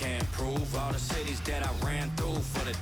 can't prove all the cities that I ran through for the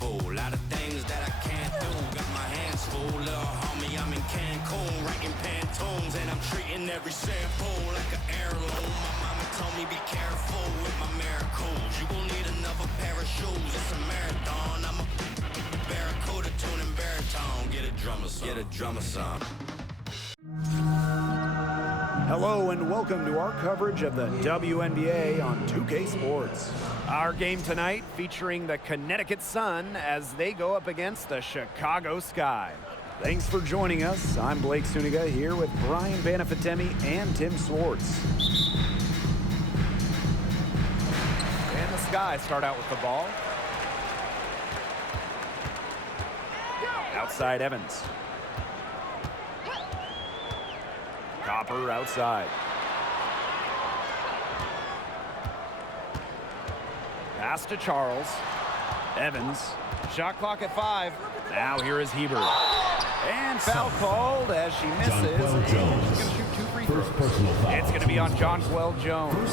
bull. A lot of things that I can't do. Got my hands full, little homie. I'm in Cancun, writing Pantones, and I'm treating every sample like an heirloom. My mama told me be careful with my miracles. You gon' need another pair of shoes. It's a marathon. I'm a barracuda tuning baritone. Get a drummer song. Get a drummer song. Hello and welcome to our coverage of the WNBA on 2K Sports. Our game tonight featuring the Connecticut Sun as they go up against the Chicago Sky. Thanks for joining us. I'm Blake Suniga here with Brian Banafitemi and Tim Swartz. And the Sky start out with the ball. Outside Evans. Copper outside. Pass to Charles. Evans. Shot clock at 5. Now here is Hebert. And foul called as she misses. And she's going to shoot 2 free throws. It's going to be on Jonquel Jones.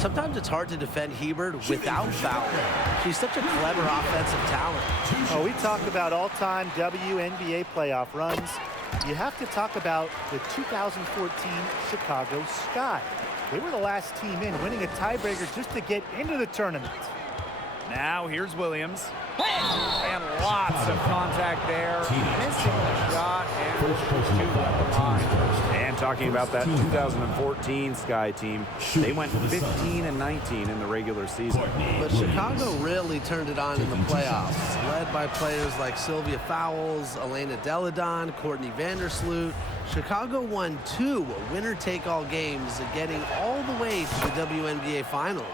Sometimes it's hard to defend Hebert without fouling. She's such a clever offensive talent. Oh, we talk about all-time WNBA playoff runs. You have to talk about the 2014 Chicago Sky. They were the last team in, winning a tiebreaker just to get into the tournament. Now here's Williams. And lots of contact there. Missing the shot and two at the line. And talking about that 2014 Sky team, they went 15-19 in the regular season. But Chicago really turned it on in the playoffs, led by players like Sylvia Fowles, Elena Deladon, Courtney Vandersloot. Chicago won 2 winner-take-all games, getting all the way to the WNBA Finals.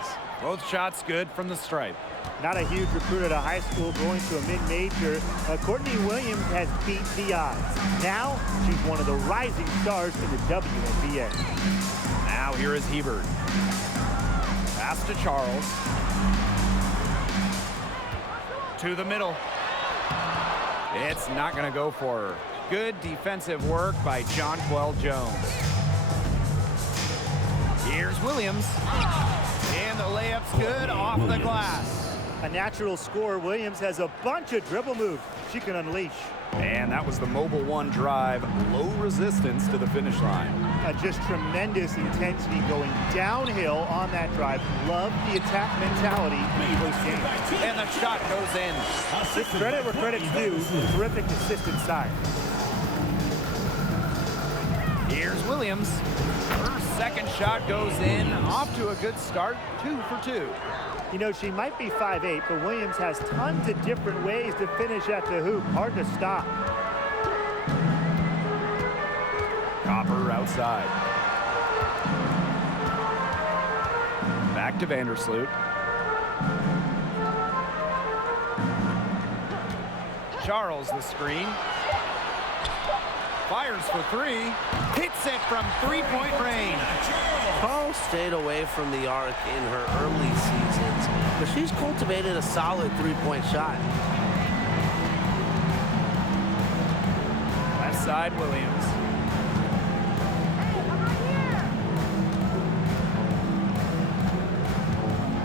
Both shots good from the stripe. Not a huge recruit at a high school going to a mid-major. Courtney Williams has beat the odds. Now she's one of the rising stars in the WNBA. Now here is Hebert. Pass to Charles. To the middle. It's not going to go for her. Good defensive work by Jonquel Jones. Here's Williams. And the layup's good off the glass. A natural scorer, Williams has a bunch of dribble moves she can unleash. And that was the Mobile One drive. Low resistance to the finish line. Just tremendous intensity going downhill on that drive. Love the attack mentality post-game. And the shot goes in. Give credit where credit's due. Terrific assistant side. Here's Williams. Her second shot goes in. Off to a good start. 2 for 2. You know, she might be 5'8", but Williams has tons of different ways to finish at the hoop. Hard to stop. Copper outside. Back to Vandersloot. Charles the screen. Fires for 3. Hits it from three-point range. Carl stayed away from the arc in her early seasons, but she's cultivated a solid three-point shot. Left side, Williams.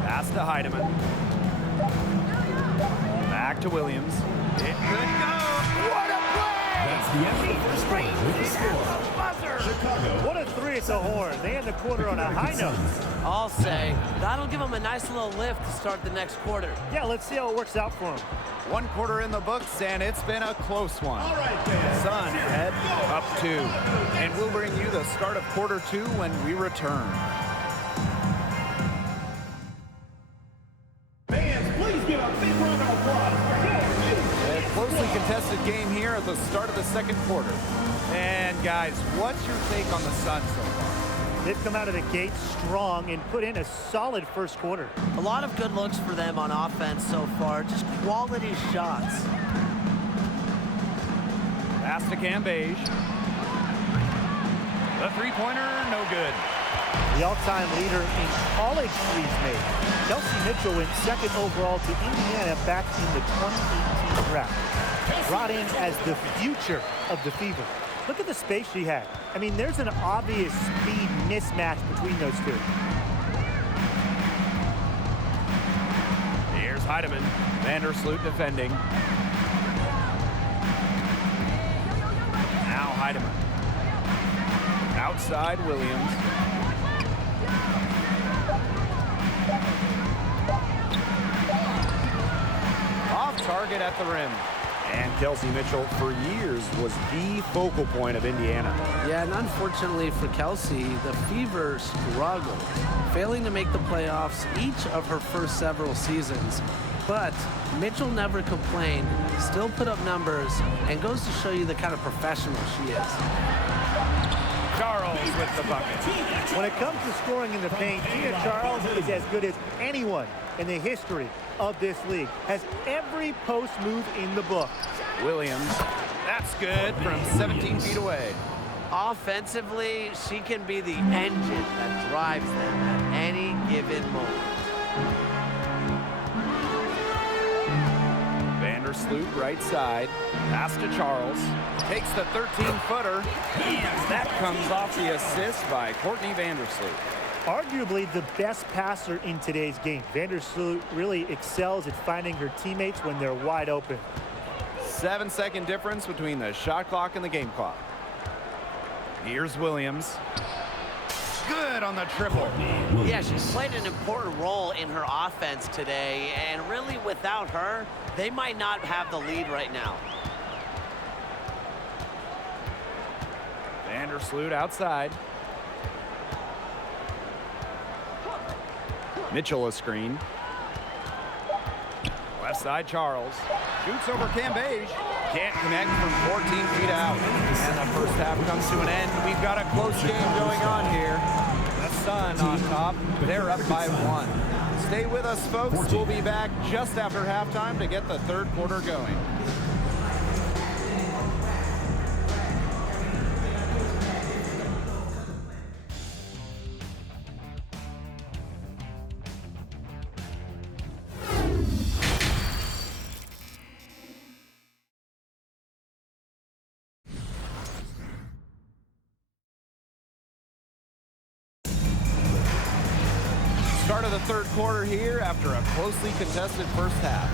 Pass to Heidemann. Back to Williams. It could go. What a play! That's the end of the first quarter with the score. Chicago. What a 3 at the horn. They end the quarter on a high note. I'll say, that'll give them a nice little lift to start the next quarter. Yeah, let's see how it works out for them. 1 quarter in the books, and it's been a close one. All right, fans. Sun head up 2. And we'll bring you the start of quarter 2 when we return. Fans, please give a big round of applause for him. A closely contested game here at the start of the second quarter. And guys, what's your take on the Sun so far? They've come out of the gate strong and put in a solid first quarter. A lot of good looks for them on offense so far, just quality shots. Pass to Cambage. The three-pointer, no good. The all-time leader in college threes made. Kelsey Mitchell went 2nd overall to Indiana back in the 2018 draft. Brought in as the future of the Fever. Look at the space she had. I mean, there's an obvious speed mismatch between those two. Here's Heidemann. Vandersloot defending. Now Heidemann. Outside Williams. Off target at the rim. And Kelsey Mitchell, for years, was the focal point of Indiana. Yeah, and unfortunately for Kelsey, the Fever struggled, failing to make the playoffs each of her first several seasons. But Mitchell never complained, still put up numbers, and goes to show you the kind of professional she is. Charles with the bucket. When it comes to scoring in the paint, Tia Charles is as good as anyone in the history of this league. Has every post move in the book. Williams, that's good from 17 feet away. Offensively, she can be the engine that drives them at any given moment. Vandersloot right side. Pass to Charles. Takes the 13-footer. And that comes off the assist by Courtney Vandersloot. Arguably the best passer in today's game. Vandersloot really excels at finding her teammates when they're wide open. 7-second difference between the shot clock and the game clock. Here's Williams. Good on the triple. Yeah, she's played an important role in her offense today, and really without her, they might not have the lead right now. Vandersloot outside. Mitchell a screen. Left side Charles. Shoots over Cambage. Can't connect from 14 feet out. And the first half comes to an end. We've got a close game going on here. The Sun on top. They're up by 1. Stay with us, folks. We'll be back just after halftime to get the third quarter going. Start of the third quarter here after a closely contested first half.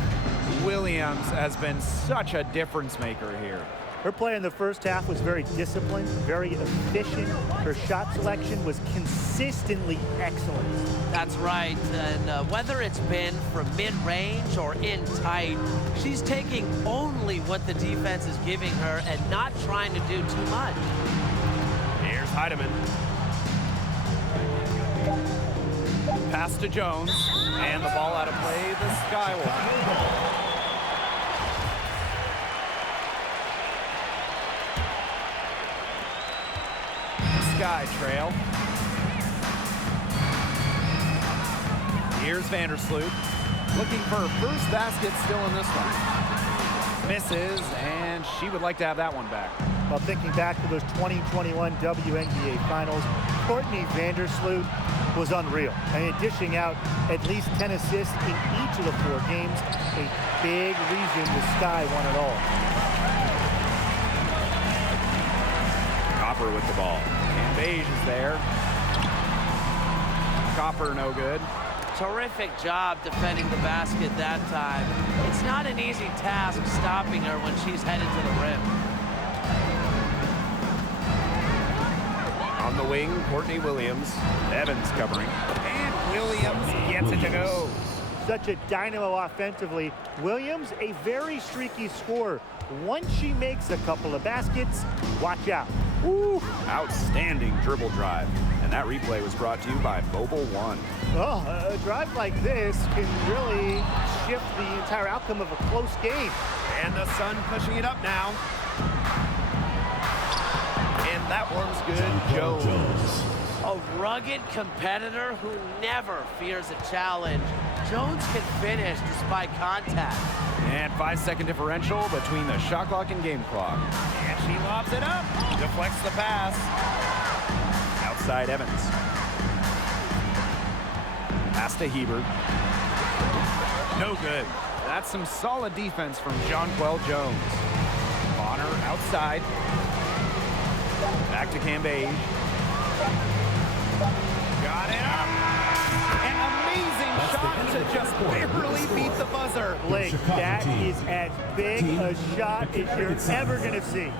Williams has been such a difference maker here. Her play in the first half was very disciplined, very efficient. Her shot selection was consistently excellent. That's right, and whether it's been from mid-range or in tight, she's taking only what the defense is giving her and not trying to do too much. Here's Heidemann. Pass to Jones, and the ball out of play, the Skywalker. Sky trail. Here's Vandersloot. Looking for her first basket still in this one. Misses, and she would like to have that one back. Well, thinking back to those 2021 WNBA finals, Courtney Vandersloot was unreal. I mean, dishing out at least 10 assists in each of the 4 games, a big reason the Sky won it all. Copper with the ball. Cambage is there. Copper no good. Terrific job defending the basket that time. It's not an easy task stopping her when she's headed to the rim. On the wing, Courtney Williams. Evans covering. And Williams gets it to go. Such a dynamo offensively. Williams, a very streaky scorer. Once she makes a couple of baskets, watch out. Woo. Outstanding dribble drive. And that replay was brought to you by Mobile One. Oh, a drive like this can really shift the entire outcome of a close game. And the Sun pushing it up now. And that one's good. Jones. A rugged competitor who never fears a challenge. Jones can finish despite contact. And 5-second differential between the shot clock and game clock. And she lobs it up. Deflects the pass. Outside Evans. Pass to Hebert. No good. That's some solid defense from Jonquel Jones. Bonner outside. Back to Cambage. Got it up. An amazing shot to just barely beat the buzzer. buzzer. Blake, that is as big a shot as you're ever going to see.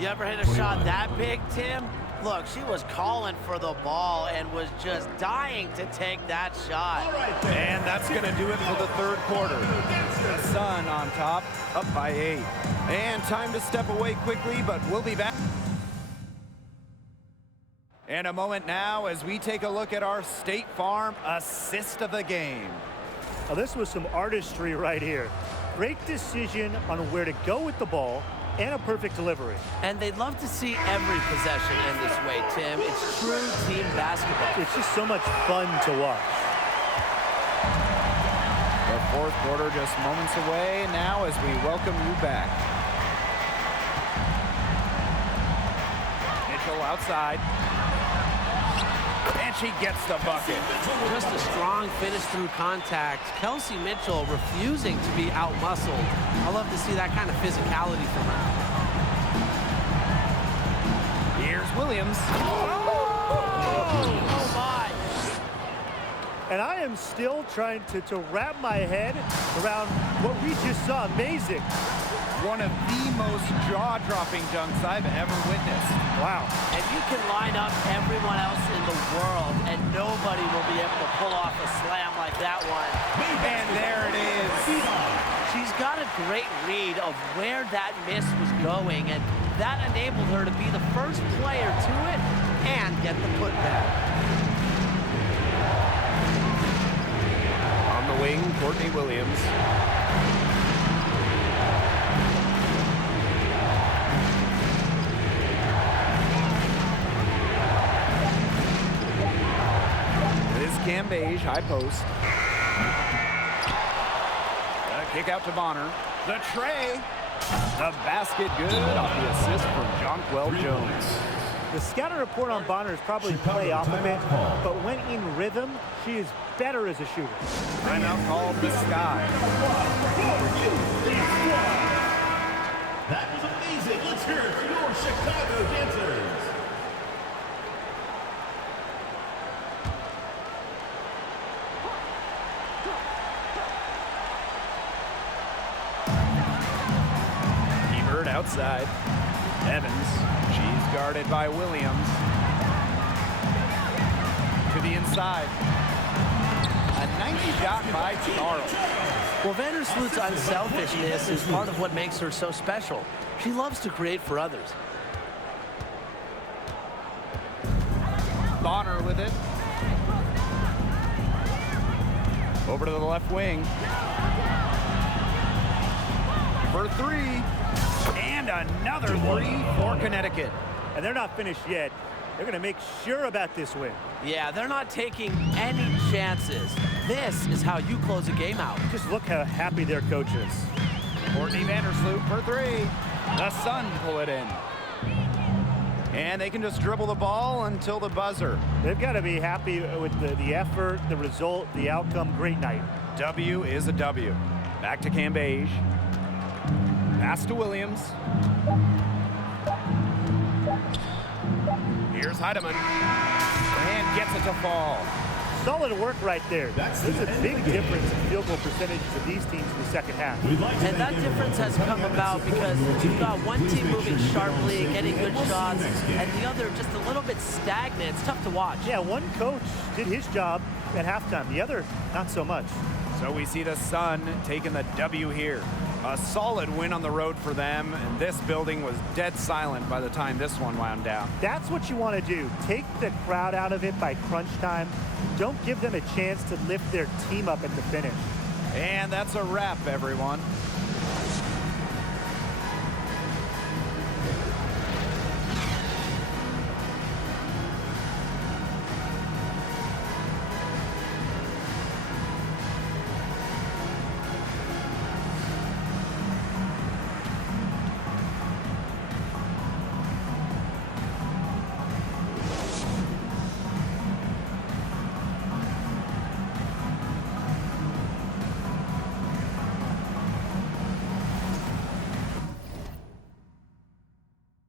You ever hit a shot that big, Tim? Look, she was calling for the ball and was just dying to take that shot. And that's going to do it for the third quarter. The Sun on top, up by 8. And time to step away quickly, but we'll be back. In a moment now as we take a look at our State Farm assist of the game. Now, this was some artistry right here. Great decision on where to go with the ball and a perfect delivery. And they'd love to see every possession end this way, Tim. It's true team basketball. It's just so much fun to watch. The fourth quarter just moments away now as we welcome you back. Mitchell outside. And she gets the bucket. Just a strong finish through contact. Kelsey Mitchell refusing to be out-muscled. I love to see that kind of physicality from her. Here's Williams. Oh my! And I am still trying to wrap my head around what we just saw. Amazing. One of the most jaw-dropping dunks I've ever witnessed. Wow. And you can line up everyone else in the world, and nobody will be able to pull off a slam like that one. And there it is. She's got a great read of where that miss was going, and that enabled her to be the first player to it and get the putback. On the wing, Courtney Williams. Cam Beige, high post. Kick out to Bonner. The tray. The basket good off the assist from Jonquel Jones. The scouting report on Bonner is probably play off a bit, but when in rhythm, she is better as a shooter. Timeout called the Sky. That was amazing. Let's hear it for your Chicago dancers. Outside. Evans. She's guarded by Williams. To the inside. A 90 shot by Charles. Well, Vandersloot's unselfishness is part of what makes her so special. She loves to create for others. Bonner with it. Over to the left wing. For 3. And another 3 for Connecticut. And they're not finished yet. They're going to make sure about this win. Yeah, they're not taking any chances. This is how you close a game out. Just look how happy their coach is. Courtney Vandersloot for 3. The Sun pull it in. And they can just dribble the ball until the buzzer. They've got to be happy with the effort, the result, the outcome. Great night. W is a W. Back to Cam Beige. Pass to Williams. Here's Heidemann. And gets it to fall. Solid work right there. There's a big difference in field goal percentages of these teams in the second half. And that difference has come about because you've got one team moving sharply, getting good shots, and the other just a little bit stagnant. It's tough to watch. Yeah, one coach did his job at halftime. The other, not so much. So we see the Sun taking the W here. A solid win on the road for them, and this building was dead silent by the time this one wound down. That's what you want to do. Take the crowd out of it by crunch time. Don't give them a chance to lift their team up at the finish. And that's a wrap, everyone.